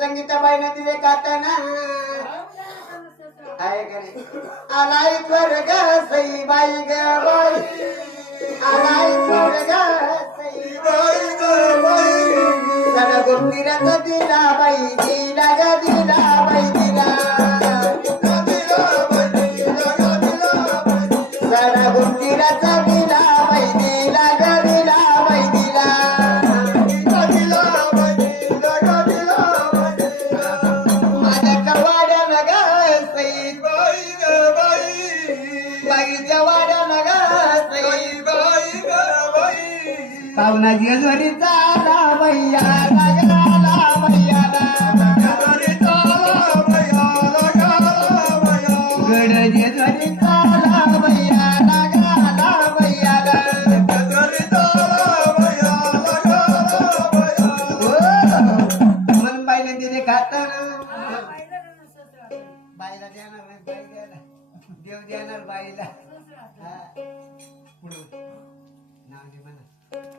संगीताबाईनं दिले काताना आहे का नाही आलाय स्वर्ग सई बाई ग बाई आलाय स्वर्ग सई बाई ग बाई सड गुंडीरत दिला बाई दिला ग दिला बाई दिला सड गुंडीरत दिला बाई दिला ग दिला बाई दिला पाहुणा जेजवरी चाला भैया लागला भैयाला गड जेजवरी चाला भैया लागला भैयाला मन बाईने दिले खाताना बाईला देणार नाही बाई द्यायला देव देणार बाईला पुढे नाव दे म्हणा